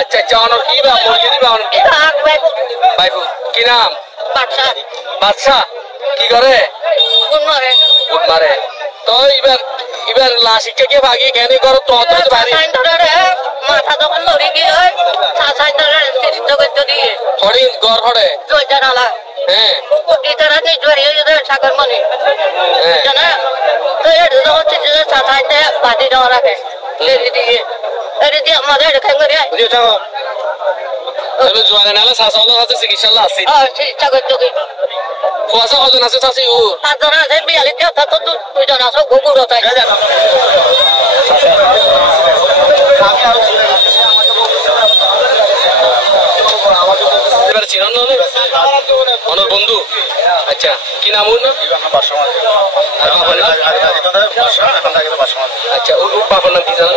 আচ্ছা আচ্ছা অনর কি বা মুরগি দিবা বাইফু কি নাম বাদশা কি করে কোন মারে তো এবার লাশিকে কে ভাগি কেন করো তো বাড়ি মাথা তখন লড়ি গিয়ে হরিণ গড় হরে হ্যাঁ এটারা নেই জোরে সাগর মনে জানা তো এটা তো হচ্ছে যে সাথাইতে বাদি দেওয়া রাখে লেগে দিয়ে এটা দিয়ে আমাদের খাই করে তাহলে জোয়ারে নালে শাসন আছে চিকিৎসা আছে চাকর চকি কুয়াশা কজন আছে চাষি ও 7 জন আছে 42 টা তো 2 জন আছে গোগুড় তাই এবার চিনন না অনর বন্ধু আচ্ছা কি নাম ওর আচ্ছা ও বাবার নাম কি জানেন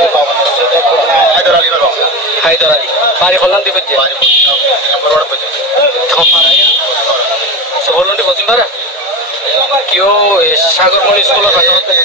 হায়দার আলী বাড়ি হল্লান দিবে যে বললেন কোচিং পারা কেউ সাগরমণি স্কুলের রয়েছে